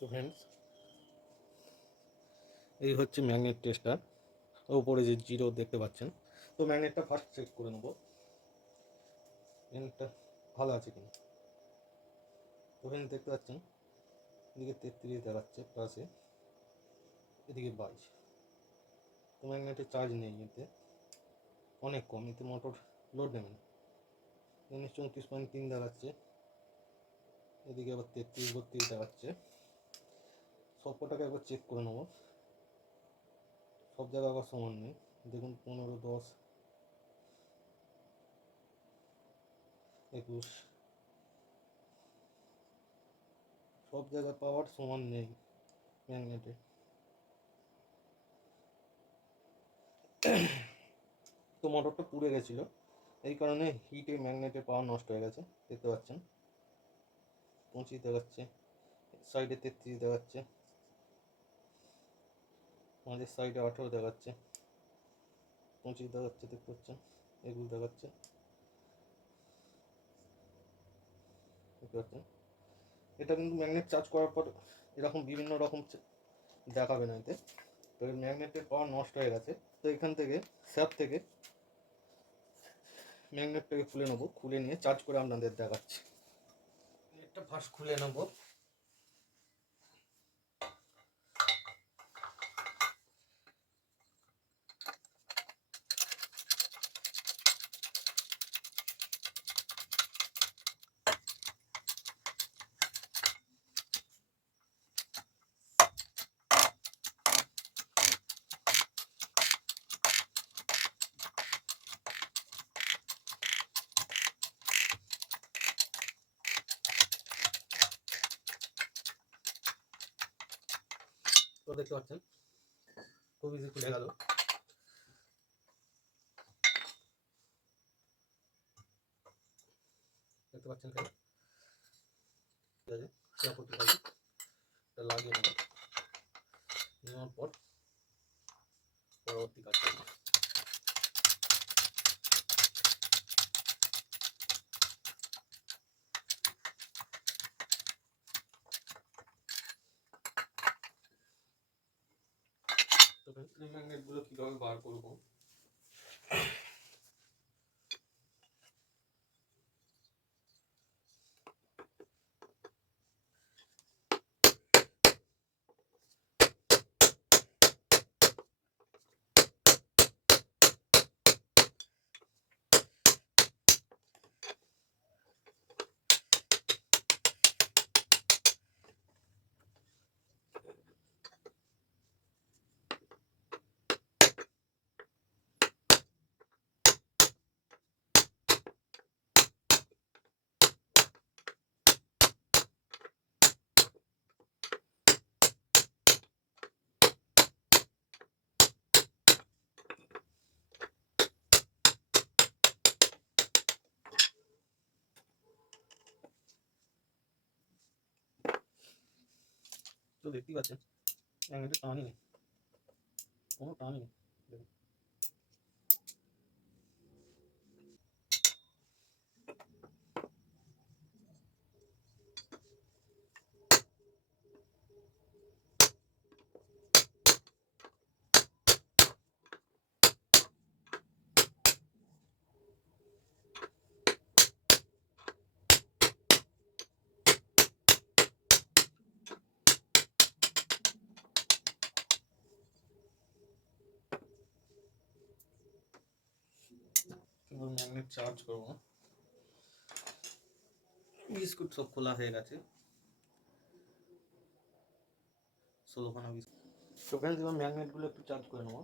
তো ফ্রেন্ডস, এই হচ্ছে ম্যাগনেট টেস্টার। ওপরে যে জিরো দেখতে পাচ্ছেন, তো ম্যাগনেটটা ফার্স্ট চেক করে নেব ম্যাগনেটটা ভালো আছে কিনা। তো ফ্রেন্ডস দেখতে পাচ্ছেন এদিকে 33 দেখাচ্ছে প্লাসে, এদিকে 22। তো ম্যাগনেটের চার্জ নেই, এতে অনেক কম, এতে মোটর লোড নেবে না। 34.3 দেখাচ্ছে, এদিকে আবার 33-32 দেখাচ্ছে। সব কটাকে একবার চেক করে নেবো, সব জায়গায় আবার সমান নেই। দেখুন 15, 10, 21, সব জায়গায় পাওয়ার সমান নেই ম্যাগনেটে। তো মোটরটা পুড়ে গেছিলো, এই কারণে হিটে ম্যাগনেটের পাওয়ার নষ্ট হয়ে গেছে। দেখতে পাচ্ছেন 25 দেখাচ্ছে, সাইডে 33 দেখাচ্ছে, আমাদের সাইডে 18 দেখাচ্ছে, 25 দেখাচ্ছে, দেখতে পাচ্ছেন 21 দেখাচ্ছে, দেখতে পাচ্ছেন। এটা কিন্তু ম্যাগনেট চার্জ করার পর এরকম বিভিন্ন রকম দেখাবে না এতে। তো ম্যাগনেটের পাওয়ার নষ্ট হয়ে গেছে। তো এখান থেকে স্যাপ থেকে ম্যাগনেটটাকে খুলে নেবো, খুলে নিয়ে চার্জ করে আপনাদের দেখাচ্ছি। ম্যাগনেটটা ফার্স্ট খুলে নেবো। তো দেখতে পাচ্ছেন খুব ইজি খুলে গেল। দেখতে পাচ্ছেন কেন, ঠিক আছে, এটা লাগিয়ে নেব, নেওয়ার পর পরবর্তী কাজ করব। তো এই ম্যাগনেটগুলো কীভাবে বার করবো, তো দেখতেই পাচ্ছেন ম্যাগনেটের টানই নেই, কোনো টানই নেই। দেখুন এবার ম্যাগনেট চার্জ করবো। বিস্কুট সব খোলা হয়ে গেছে, 16খানা বিস্কুট। তো ফ্রেন্ডস, এবার ম্যাগনেটগুলো একটু চার্জ করে নেবো।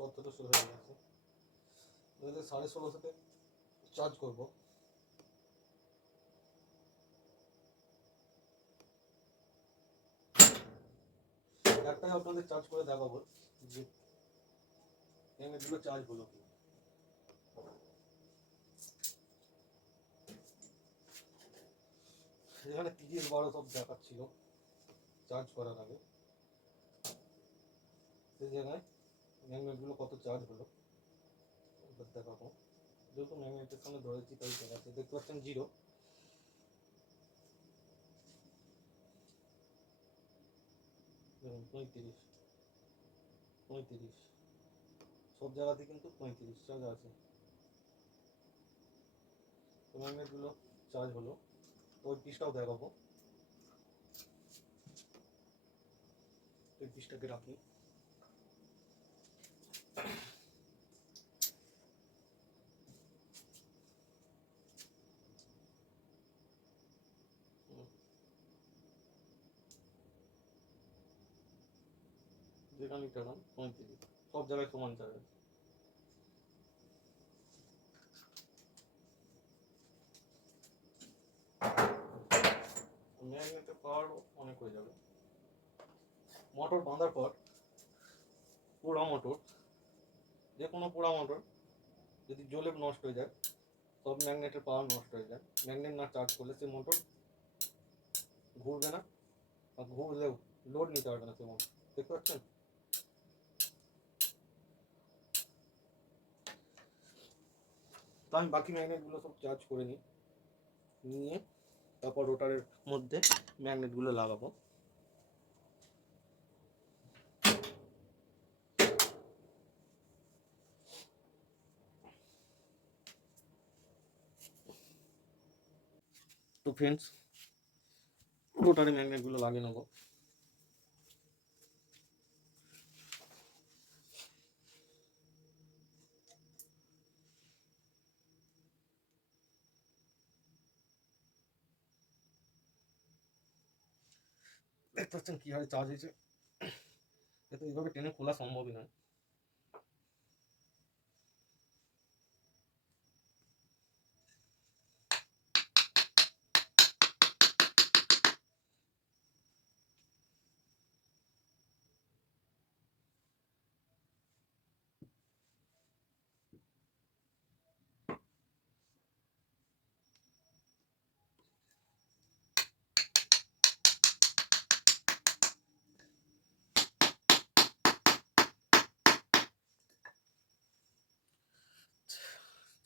সত্তরটা শুরু হয়ে গেছে, এটাতে 16.5 থেকে চার্জ করবো। একটাই আপনাদের চার্জ করে দেখাবো যে ম্যাগনেটগুলো চার্জ হলো কি। এখানে 30-12 সব দেখাচ্ছিল চার্জ করার আগে, সেই জায়গায় ম্যাগনেটগুলো কত চার্জ হলো দেখাবো। যেহেতু ম্যাগনেটের সামনে ধরেছি তাই দেখাচ্ছে, দেখতে পাচ্ছেন 0, দেখুন 35 সব জায়গাতে কিন্তু 35 চার্জ আছে। তো ম্যাগনেটগুলো চার্জ হলো, তো ওই পিসটাও দেখাবো। ওই পিসটাকে রাখি। যেখানে টানান 35 সব জায়গায় সমান চার্জ আছে। ম্যাগনেটের পাওয়ারও অনেক হয়ে যাবে। মোটর বাঁধার পর পোড়া মোটর, যে কোনো পোড়া মোটর যদি জ্বলে নষ্ট হয়ে যায়, সব ম্যাগনেটের পাওয়ার নষ্ট হয়ে যায়। ম্যাগনেট না চার্জ করলে সে মোটর ঘুরবে না, আর ঘুরলেও লোড নিতে পারবে না সে মোটর, দেখতে পাচ্ছেন। তো আমি বাকি ম্যাগনেটগুলো সব চার্জ করে নিয়ে তারপর রোটারের মধ্যে ম্যাগনেটগুলো লাগাবো। তো ফ্রেন্ডস, রোটারে ম্যাগনেটগুলো লাগিয়ে নেবো। দেখতে পাচ্ছেন কি হারে চার্জ হয়েছে। এতো এইভাবে টেনে খোলা সম্ভবই নয়।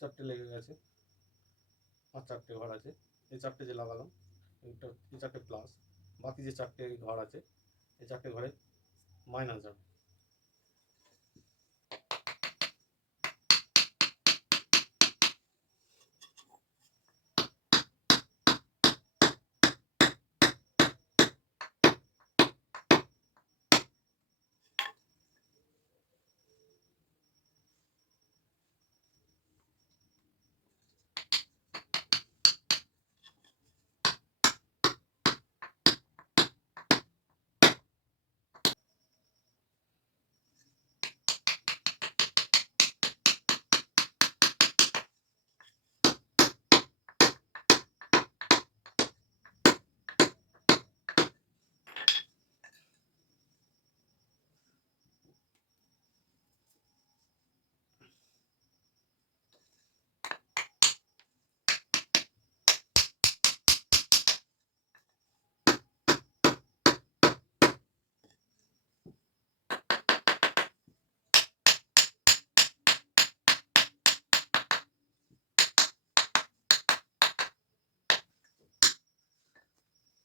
চারটে লেগে গেছে, আর চারটে ঘর আছে। এই চারটে যে লাগালাম, এই চারটে প্লাস, বাকি যে চারটে ঘর আছে এই চারটে ঘরে মাইনাস যাবে।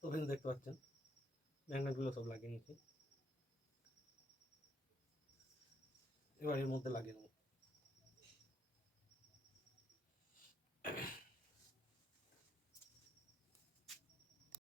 তো দেখতে পাচ্ছেন ম্যাগনেটগুলো সব লাগিয়ে নিচ্ছি। এবার এর মধ্যে লাগিয়ে নেবো।